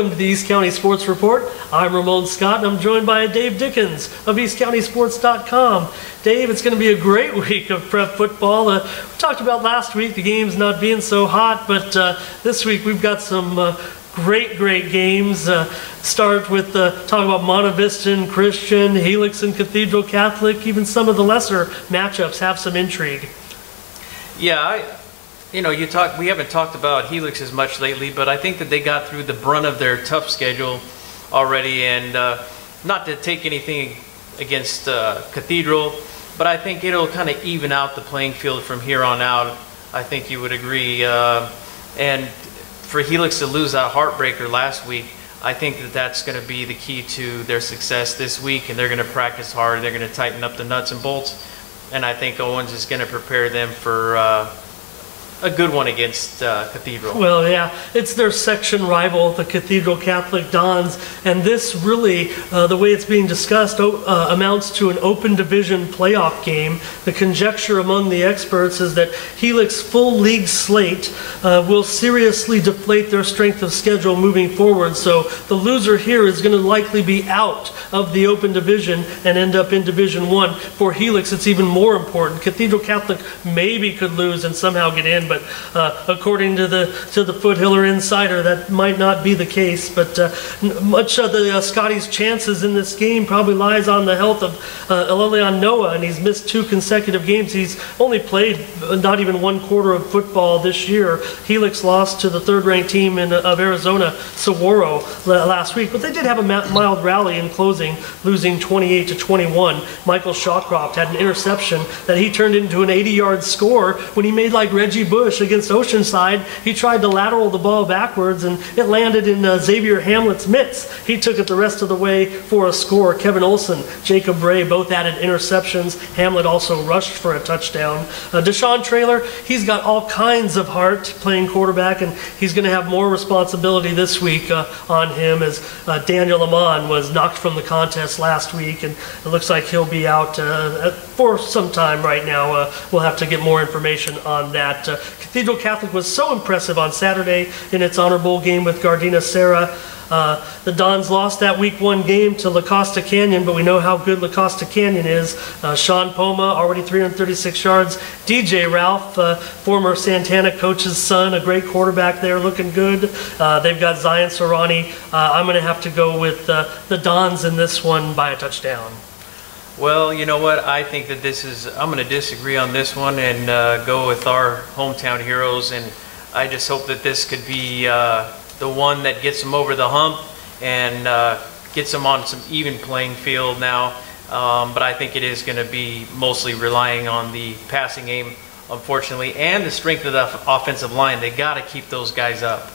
Welcome to the East County Sports Report. I'm Ramon Scott, and I'm joined by Dave Dickens of EastCountySports.com. Dave, it's going to be a great week of prep football. We talked about last week the games not being so hot, but this week we've got some great games. Start with talk about Monte Vista and Christian, Helix and Cathedral Catholic. Even some of the lesser matchups have some intrigue. Yeah, we haven't talked about Helix as much lately, but I think that they got through the brunt of their tough schedule already, and not to take anything against Cathedral, but I think it'll kind of even out the playing field from here on out. I think you would agree. And for Helix to lose that heartbreaker last week, I think that that's going to be the key to their success this week, and they're going to practice hard. They're going to tighten up the nuts and bolts, and I think Owens is going to prepare them for a good one against Cathedral. Well, yeah, it's their section rival, the Cathedral Catholic Dons, and this really, the way it's being discussed, amounts to an open division playoff game. The conjecture among the experts is that Helix full league slate will seriously deflate their strength of schedule moving forward, so the loser here is going to likely be out of the open division and end up in Division 1. For Helix, it's even more important. Cathedral Catholic maybe could lose and somehow get in, but according to the Foothiller Insider, that might not be the case. But much of the Scotty's chances in this game probably lies on the health of Elelion Noah, and he's missed 2 consecutive games. He's only played not even 1 quarter of football this year. Helix lost to the 3rd-ranked team of Arizona, Saguaro, last week, but they did have a mild rally in closing, losing 28-21. Michael Shawcroft had an interception that he turned into an 80-yard score when he made like Reggie Bush against Oceanside. He tried to lateral the ball backwards, and it landed in Xavier Hamlet's mitts. He took it the rest of the way for a score. Kevin Olson, Jacob Ray both added interceptions. Hamlet also rushed for a touchdown. Deshaun Traylor, he's got all kinds of heart playing quarterback, and he's going to have more responsibility this week on him, as Daniel Lamont was knocked from the contest last week, and it looks like he'll be out for some time right now. We'll have to get more information on that. Cathedral Catholic was so impressive on Saturday in its Honor Bowl game with Gardena Serra. The Dons lost that Week 1 game to La Costa Canyon, but we know how good La Costa Canyon is. Sean Poma, already 336 yards. DJ Ralph, former Santana coach's son, a great quarterback there, looking good. They've got Zion Serrani. I'm going to have to go with the Dons in this one by a touchdown. Well, you know what? I think that I'm going to disagree on this one and go with our hometown heroes, and I just hope that this could be the one that gets them over the hump and gets them on some even playing field now. But I think it is going to be mostly relying on the passing game, unfortunately, and the strength of the offensive line. They got to keep those guys up.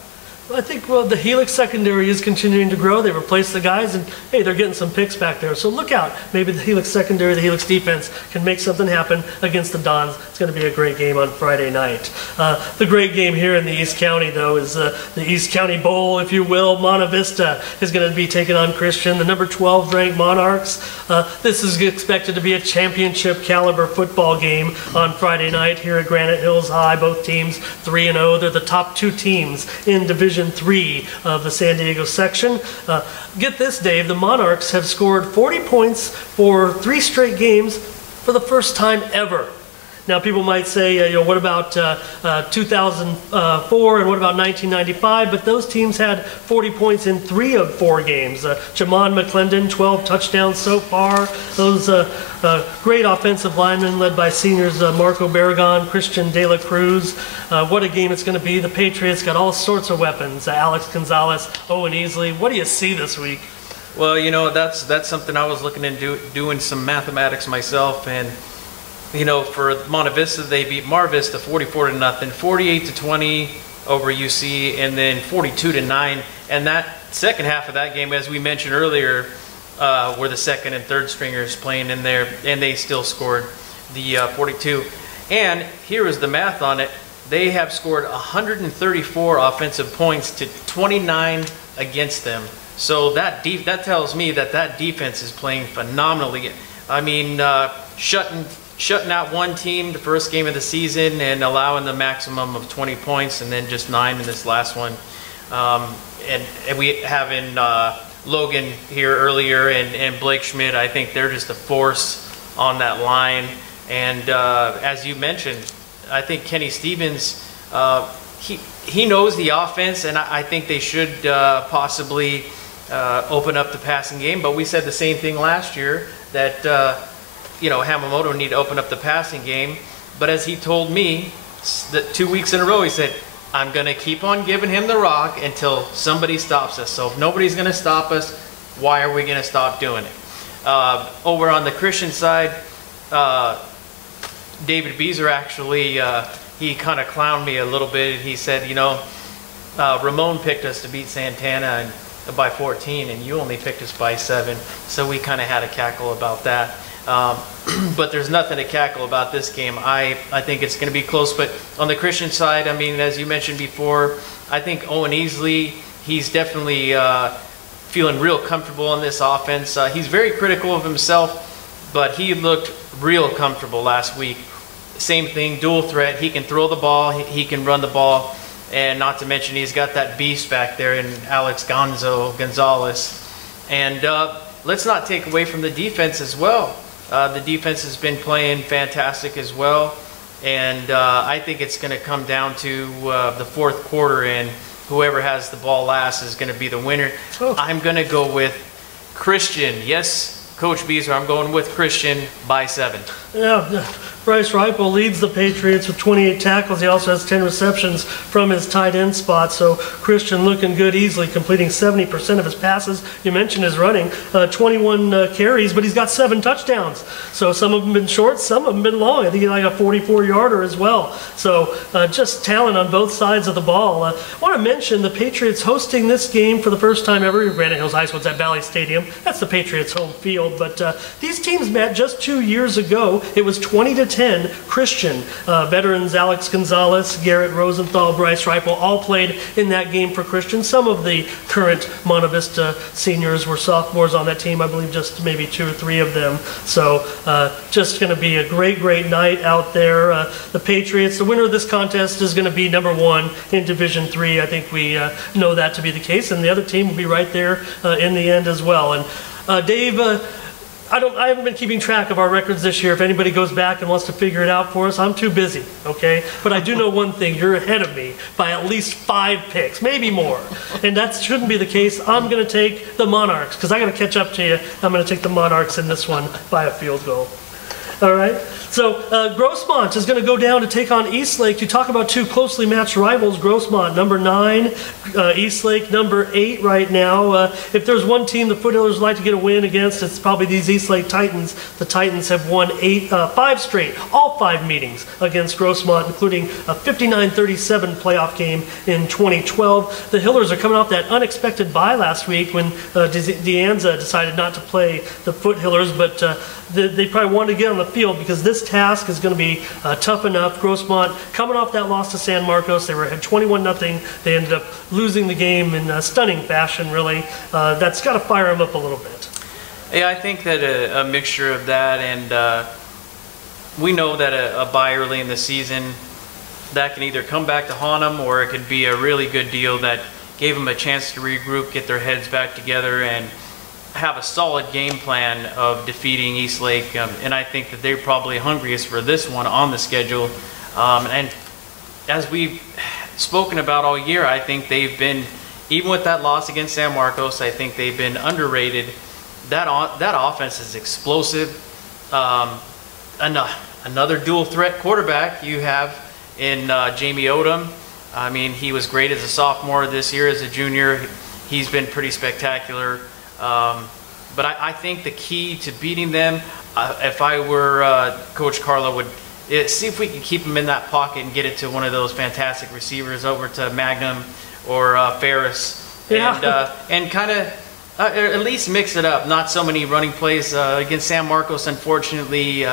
I think the Helix secondary is continuing to grow. They replaced the guys, and hey, they're getting some picks back there. So look out. Maybe the Helix secondary, the Helix defense can make something happen against the Dons. It's going to be a great game on Friday night. The great game here in the East County, though, is the East County Bowl, if you will. Monte Vista is going to be taking on Christian, the number 12-ranked Monarchs. This is expected to be a championship caliber football game on Friday night here at Granite Hills High. Both teams 3-0. They're the top 2 teams in Division 3 of the San Diego section. Get this, Dave, the Monarchs have scored 40 points for 3 straight games for the first time ever. Now, people might say, what about 2004 and what about 1995? But those teams had 40 points in 3 of 4 games. Jamon McClendon, 12 touchdowns so far. Those great offensive linemen led by seniors Marco Barragon, Christian De La Cruz. What a game it's going to be. The Patriots got all sorts of weapons. Alex Gonzalez, Owen Easley. What do you see this week? Well, that's something I was looking into, doing some mathematics myself, and for Monte Vista, they beat Mar Vista 44-0, 48-20 over UC, and then 42-9. And that second half of that game, as we mentioned earlier, were the 2nd and 3rd stringers playing in there, and they still scored the 42. And here is the math on it. They have scored 134 offensive points to 29 against them. So that tells me that defense is playing phenomenally. I mean, shutting out one team the first game of the season and allowing the maximum of 20 points, and then just 9 in this last one. And we have in Logan here earlier and Blake Schmidt. I think they're just a force on that line. And as you mentioned, I think Kenny Stevens, he knows the offense, and I think they should possibly open up the passing game. But we said the same thing last year, that Hamamoto need to open up the passing game. But as he told me, that 2 weeks in a row, he said, I'm going to keep on giving him the rock until somebody stops us. So if nobody's going to stop us, why are we going to stop doing it? Over on the Christian side, David Beezer actually, he kind of clowned me a little bit. He said, Ramon picked us to beat Santana by 14, and you only picked us by 7. So we kind of had a cackle about that. But there's nothing to cackle about this game. I think it's going to be close. But on the Christian side, I mean, as you mentioned before, I think Owen Easley, he's definitely feeling real comfortable in this offense. He's very critical of himself, but he looked real comfortable last week. Same thing, dual threat. He can throw the ball, he can run the ball, and not to mention he's got that beast back there in Alex Gonzalez. And let's not take away from the defense as well. The defense has been playing fantastic as well, and I think it's going to come down to the fourth quarter, and whoever has the ball last is going to be the winner. Oh. I'm going to go with Christian. Yes, Coach Beezer, I'm going with Christian by 7. Yeah, Bryce Ripple leads the Patriots with 28 tackles. He also has 10 receptions from his tight end spot. So Christian looking good, easily completing 70% of his passes. You mentioned his running, 21 carries, but he's got 7 touchdowns. So some of them been short, some of them been long. I think he's like a 44-yarder as well. So just talent on both sides of the ball. I want to mention the Patriots hosting this game for the first time ever. Granite Hills High School's at Valley Stadium. That's the Patriots' home field. But these teams met just 2 years ago. It was 20-10 Christian. Veterans Alex Gonzalez, Garrett Rosenthal, Bryce Ripple all played in that game for Christian. Some of the current Monte Vista seniors were sophomores on that team. I believe just maybe 2 or 3 of them. So just going to be a great, great night out there. The Patriots, the winner of this contest is going to be #1 in Division III. I think we know that to be the case. And the other team will be right there in the end as well. And Dave, I haven't been keeping track of our records this year. If anybody goes back and wants to figure it out for us, I'm too busy, okay? But I do know one thing. You're ahead of me by at least 5 picks, maybe more. And that shouldn't be the case. I'm going to take the Monarchs because I got to catch up to you. I'm going to take the Monarchs in this one by a field goal. All right? So Grossmont is going to go down to take on Eastlake. You talk about 2 closely matched rivals. Grossmont, #9, Eastlake, #8 right now. If there's one team the Foothillers like to get a win against, it's probably these Eastlake Titans. The Titans have won 5 straight, all 5 meetings against Grossmont, including a 59-37 playoff game in 2012. The Hillers are coming off that unexpected bye last week when Deanza decided not to play the Foothillers, but they probably wanted to get on the field because this task is going to be tough enough. Grossmont coming off that loss to San Marcos, they were ahead 21-0. They ended up losing the game in stunning fashion, really. That's got to fire them up a little bit. Yeah, I think that a mixture of that, and we know that a bye early in the season, that can either come back to haunt them or it could be a really good deal that gave them a chance to regroup, get their heads back together, and have a solid game plan of defeating Eastlake, and I think that they're probably hungriest for this one on the schedule. And as we've spoken about all year, I think they've been, even with that loss against San Marcos, I think they've been underrated. That offense is explosive. Another dual threat quarterback you have in Jamie Odom. I mean, he was great as a sophomore this year. As a junior, he's been pretty spectacular. But I think the key to beating them, if I were Coach Carlo, would see if we can keep them in that pocket and get it to one of those fantastic receivers over to Magnum or Ferris, yeah. And kind of at least mix it up. Not so many running plays against San Marcos. Unfortunately,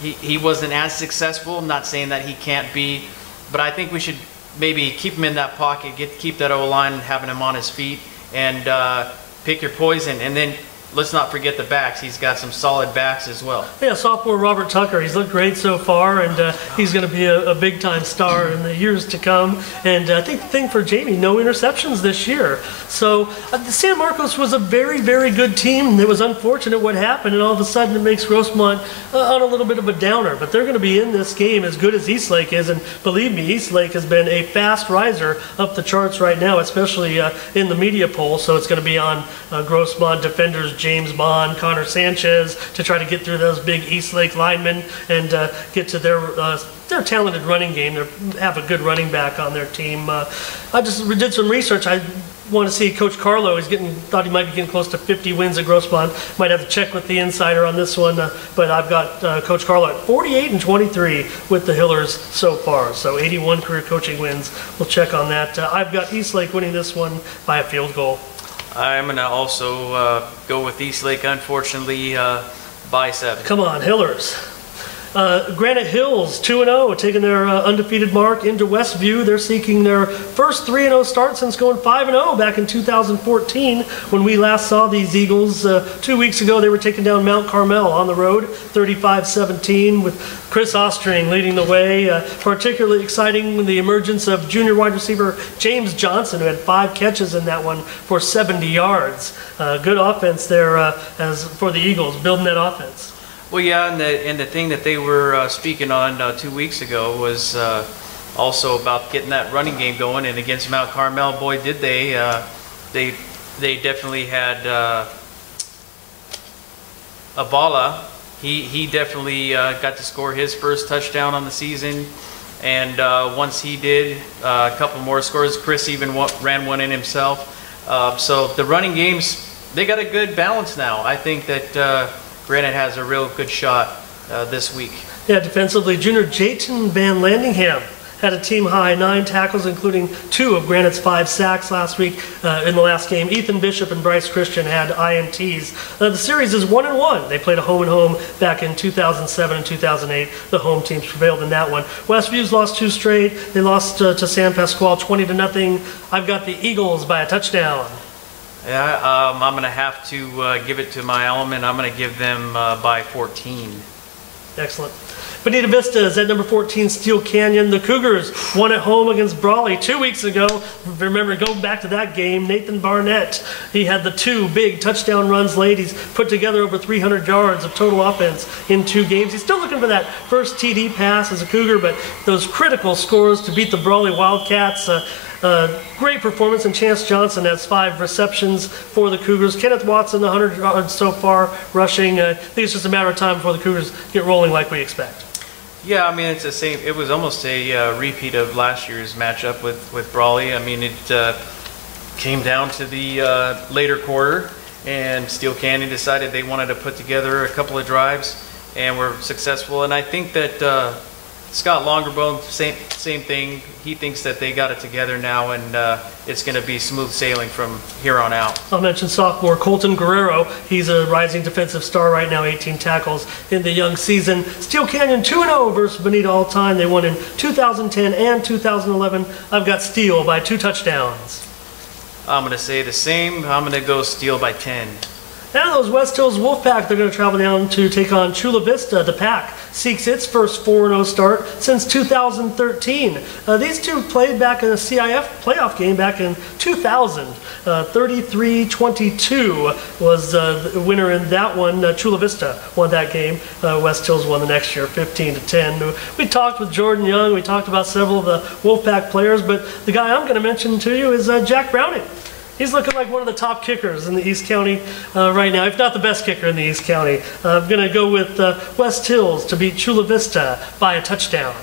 he wasn't as successful. I'm not saying that he can't be, but I think we should maybe keep him in that pocket, keep that O-line, having him on his feet, and pick your poison. And then let's not forget the backs. He's got some solid backs as well. Yeah, sophomore Robert Tucker. He's looked great so far, and he's going to be a big-time star in the years to come. And I think the thing for Jamie, no interceptions this year. So San Marcos was a very, very good team. It was unfortunate what happened, and all of a sudden it makes Grossmont on a little bit of a downer. But they're going to be in this game as good as Eastlake is, and believe me, Eastlake has been a fast riser up the charts right now, especially in the media poll. So it's going to be on Grossmont defenders James Bond, Connor Sanchez, to try to get through those big Eastlake linemen and get to their talented running game. They have a good running back on their team. I just did some research. I want to see Coach Carlo. Thought he might be getting close to 50 wins at Grossmont. Might have to check with the insider on this one, but I've got Coach Carlo at 48-23 with the Hillers so far. So 81 career coaching wins. We'll check on that. I've got Eastlake winning this one by a field goal. I'm going to also go with Eastlake, unfortunately, by 7. Come on, Hillers. Granite Hills, 2-0, taking their undefeated mark into Westview. They're seeking their first 3-0 start since going 5-0 back in 2014 when we last saw these Eagles. 2 weeks ago, they were taking down Mount Carmel on the road, 35-17, with Chris Ostring leading the way. Particularly exciting, the emergence of junior wide receiver James Johnson, who had 5 catches in that one for 70 yards. Good offense there as for the Eagles, building that offense. Well, yeah, and the thing that they were speaking on 2 weeks ago was also about getting that running game going. And against Mount Carmel, boy, did they! They definitely had Avala. He definitely got to score his first touchdown on the season. And once he did, a couple more scores. Chris even ran one in himself. So the running games, they got a good balance now. I think that Granite has a real good shot this week. Yeah, defensively, junior Jayton Van Landingham had a team-high 9 tackles, including 2 of Granite's 5 sacks last week in the last game. Ethan Bishop and Bryce Christian had INTs. The series is 1-1. They played a home-and-home back in 2007 and 2008. The home teams prevailed in that one. Westview's lost 2 straight. They lost to San Pasqual 20-0. I've got the Eagles by a touchdown. Yeah, I'm going to have to give it to my element. I'm going to give them by 14. Excellent. Bonita Vista is at number 14, Steele Canyon. The Cougars won at home against Brawley 2 weeks ago. Remember, going back to that game, Nathan Barnett, he had the 2 big touchdown runs late. He's put together over 300 yards of total offense in 2 games. He's still looking for that first TD pass as a Cougar, but those critical scores to beat the Brawley Wildcats. Great performance, and Chance Johnson has 5 receptions for the Cougars. Kenneth Watson, 100 yards so far rushing. I think it's just a matter of time before the Cougars get rolling like we expect. Yeah, I mean, it's the same. It was almost a repeat of last year's matchup with Brawley. I mean, it came down to the later quarter, and Steele Canyon decided they wanted to put together a couple of drives, and were successful. And I think that Scott Longerbone, same thing. He thinks that they got it together now, and it's going to be smooth sailing from here on out. I'll mention sophomore Colton Guerrero. He's a rising defensive star right now, 18 tackles in the young season. Steele Canyon 2-0 versus Bonita all time. They won in 2010 and 2011. I've got Steele by 2 touchdowns. I'm going to say the same. I'm going to go Steele by 10. Now those West Hills Wolfpack, they're going to travel down to take on Chula Vista. The Pack seeks its first 4-0 start since 2013. These two played back in a CIF playoff game back in 2000. 33-22 was the winner in that one. Chula Vista won that game. West Hills won the next year, 15-10. We talked with Jordan Young. We talked about several of the Wolfpack players, but the guy I'm going to mention to you is Jack Browning. He's looking like one of the top kickers in the East County right now, if not the best kicker in the East County. I'm going to go with West Hills to beat Chula Vista by a touchdown.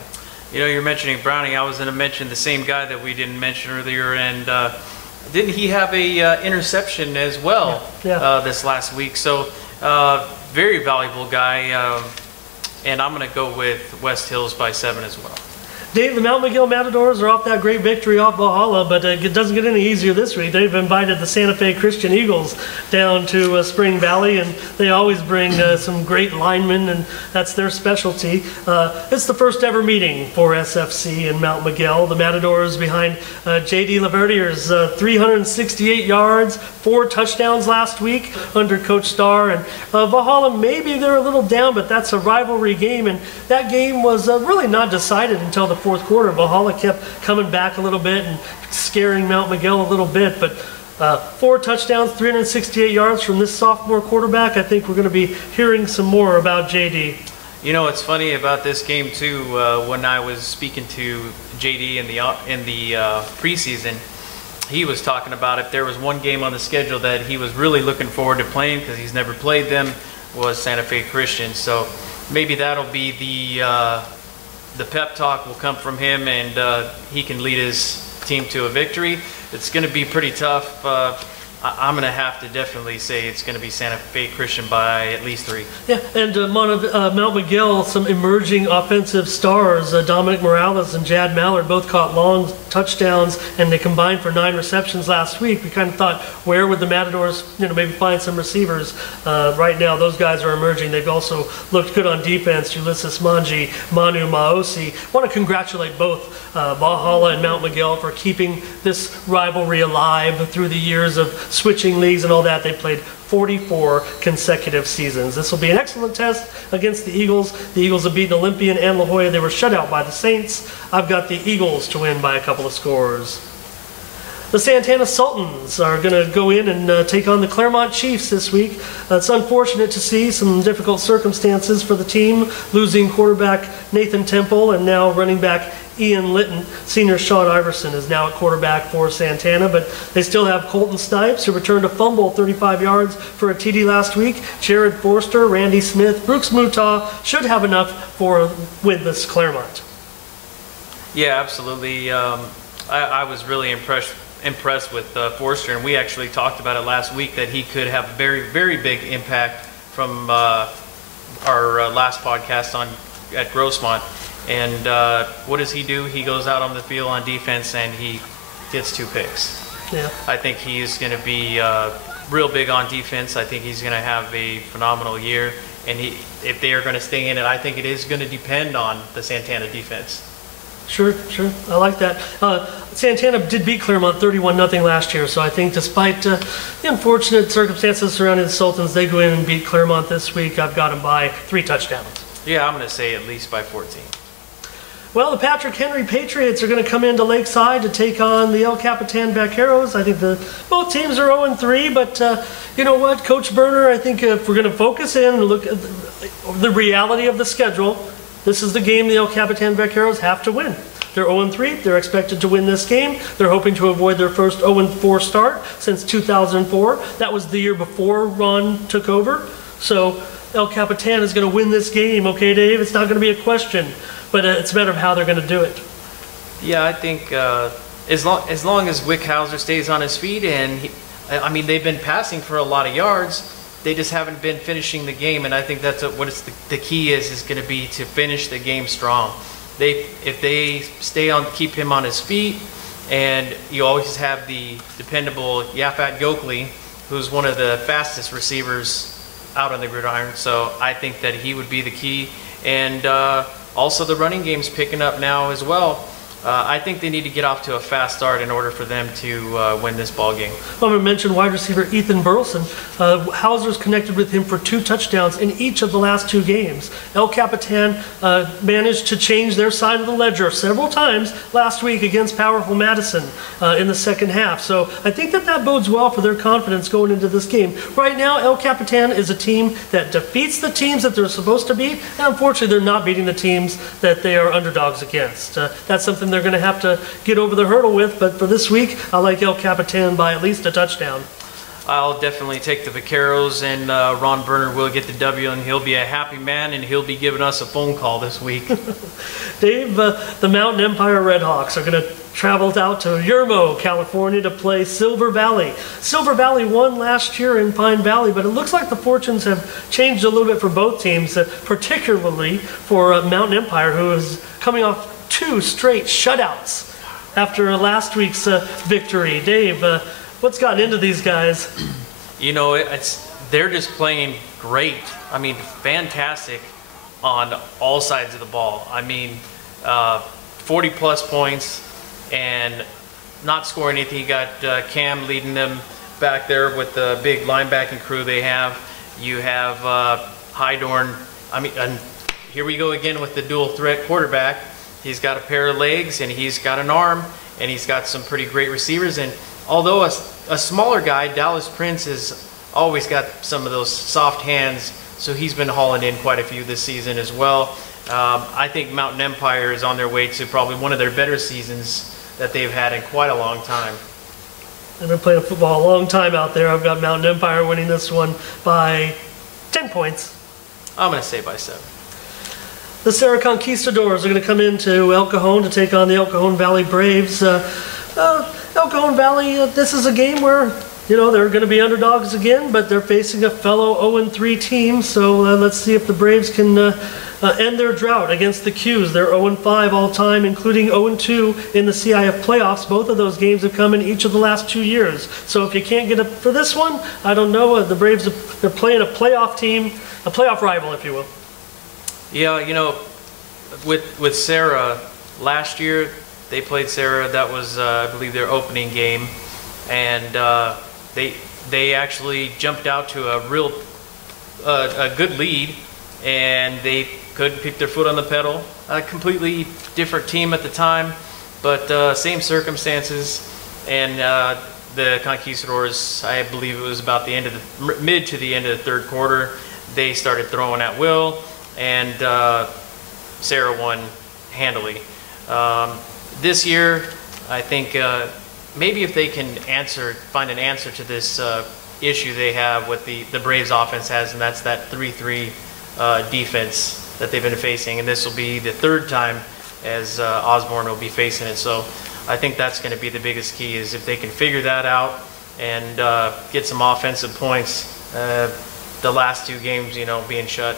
You know, you're mentioning Browning. I was going to mention the same guy that we didn't mention earlier, and didn't he have a interception as well this last week? So very valuable guy, and I'm going to go with West Hills by 7 as well. Dave, the Mount Miguel Matadors are off that great victory off Valhalla, but it doesn't get any easier this week. They've invited the Santa Fe Christian Eagles down to Spring Valley, and they always bring some great linemen, and that's their specialty. It's the first ever meeting for SFC in Mount Miguel. The Matadors behind J.D. Laverdier's 368 yards, 4 touchdowns last week under Coach Starr. And Valhalla, maybe they're a little down, but that's a rivalry game, and that game was really not decided until the fourth quarter. Valhalla kept coming back a little bit and scaring Mount Miguel a little bit, but 4 touchdowns, 368 yards from this sophomore quarterback. I think we're going to be hearing some more about JD. You know, it's funny about this game too. When I was speaking to JD in the preseason, he was talking about if there was one game on the schedule that he was really looking forward to playing because he's never played them, was Santa Fe Christian. So maybe that'll be the pep talk will come from him, and he can lead his team to a victory. It's going to be pretty tough. I'm going to have to definitely say it's going to be Santa Fe Christian by at least 3. Yeah, and Mount Miguel, some emerging offensive stars, Dominic Morales and Jad Mallard, both caught long touchdowns, and they combined for 9 receptions last week. We kind of thought, where would the Matadors, maybe find some receivers? Right now, those guys are emerging. They've also looked good on defense. Ulysses Manji, Manu Maosi. I want to congratulate both Valhalla and Mount Miguel for keeping this rivalry alive through the years of switching leagues and all that. They played 44 consecutive seasons. This will be an excellent test against the Eagles. The Eagles have beaten Olympian and La Jolla. They were shut out by the Saints. I've got the Eagles to win by a couple of scores. The Santana Sultans are going to go in and take on the Claremont Chiefs this week. It's unfortunate to see some difficult circumstances for the team, losing quarterback Nathan Temple and now running back Ian Litton. Senior Sean Iverson is now at quarterback for Santana, but they still have Colton Snipes, who returned a fumble 35 yards for a TD last week. Jared Forster, Randy Smith, Brooks Mutah should have enough for with this Claremont. Yeah, absolutely. I was really impressed with Forster, and we actually talked about it last week that he could have a very, very big impact from our last podcast at Grossmont. And what does he do? He goes out on the field on defense and he gets 2 picks. Yeah. I think he's going to be real big on defense. I think he's going to have a phenomenal year. And if they are going to stay in it, I think it is going to depend on the Santana defense. Sure. I like that. Santana did beat Claremont 31-0 last year, so I think despite the unfortunate circumstances surrounding the Sultans, they go in and beat Claremont this week. I've got them by 3 touchdowns. Yeah, I'm going to say at least by 14. Well, the Patrick Henry Patriots are going to come into Lakeside to take on the El Capitan Vaqueros. I think both teams are 0-3, but you know what, Coach Berner, I think if we're going to focus in and look at the reality of the schedule, this is the game the El Capitan Vaqueros have to win. They're 0-3. They're expected to win this game. They're hoping to avoid their first 0-4 start since 2004. That was the year before Ron took over. So El Capitan is going to win this game, okay, Dave? It's not going to be a question. But it's a matter of how they're going to do it. Yeah, I think as long as Wickhauser stays on his feet, and they've been passing for a lot of yards, they just haven't been finishing the game, and I think that's the key is going to be to finish the game strong. If they keep him on his feet, and you always have the dependable Yafat Gokley, who's one of the fastest receivers out on the gridiron, so I think that he would be the key. And also, the running game's picking up now as well. I think they need to get off to a fast start in order for them to win this ball game. I'm going to mention wide receiver Ethan Burleson. Hauser's connected with him for 2 touchdowns in each of the last 2 games. El Capitan managed to change their side of the ledger several times last week against powerful Madison in the second half. So I think that bodes well for their confidence going into this game. Right now, El Capitan is a team that defeats the teams that they're supposed to beat, and unfortunately they're not beating the teams that they are underdogs against. That's something they're going to have to get over the hurdle with, but for this week, I like El Capitan by at least a touchdown. I'll definitely take the Vaqueros, and Ron Berner will get the W, and he'll be a happy man, and he'll be giving us a phone call this week. Dave, the Mountain Empire Redhawks are going to travel out to Yermo, California to play Silver Valley. Silver Valley won last year in Pine Valley, but it looks like the fortunes have changed a little bit for both teams, particularly for Mountain Empire, who is coming off 2 straight shutouts after last week's victory. Dave, what's gotten into these guys? You know, they're just playing great. I mean, fantastic on all sides of the ball. I mean, 40 plus points and not scoring anything. You got Cam leading them back there with the big linebacking crew they have. You have Hydorn. I mean, and here we go again with the dual threat quarterback. He's got a pair of legs and he's got an arm and he's got some pretty great receivers. And although a smaller guy, Dallas Prince, has always got some of those soft hands, so he's been hauling in quite a few this season as well. I think Mountain Empire is on their way to probably one of their better seasons that they've had in quite a long time. They've been playing football a long time out there. I've got Mountain Empire winning this one by 10 points. I'm going to say by 7. The Serra Conquistadors are going to come into El Cajon to take on the El Cajon Valley Braves. El Cajon Valley, this is a game where, you know, they're going to be underdogs again, but they're facing a fellow 0-3 team. So let's see if the Braves can end their drought against the Qs. They're 0-5 all time, including 0-2 in the CIF playoffs. Both of those games have come in each of the last 2 years. So if you can't get up for this one, I don't know. The Braves, they're playing a playoff team, a playoff rival, if you will. Yeah, you know, with Serra, last year they played Serra. That was, I believe, their opening game. And they actually jumped out to a good lead, and they couldn't keep their foot on the pedal. A completely different team at the time, but same circumstances. And the Conquistadors, I believe it was about the end of the mid to the end of the third quarter, they started throwing at will, and Serra won handily. This year, I think maybe if they can find an answer to this issue they have with the Braves offense has, and that's that 3-3 defense that they've been facing, and this will be the third time as Osborne will be facing it. So I think that's going to be the biggest key, is if they can figure that out and get some offensive points. The last 2 games, you know, being shut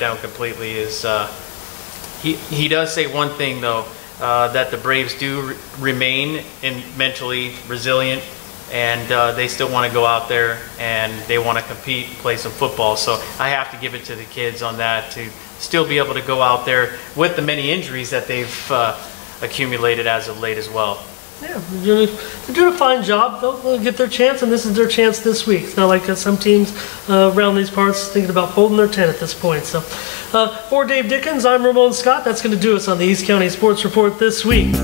down completely is. He does say one thing though, that the Braves do remain mentally resilient, and they still want to go out there and they want to compete, play some football. So I have to give it to the kids on that, to still be able to go out there with the many injuries that they've accumulated as of late as well. Yeah, they're doing a fine job. They'll get their chance, and this is their chance this week. It's not like some teams around these parts thinking about holding their 10 at this point. So, for Dave Dickens, I'm Ramon Scott. That's going to do us on the East County Sports Report this week.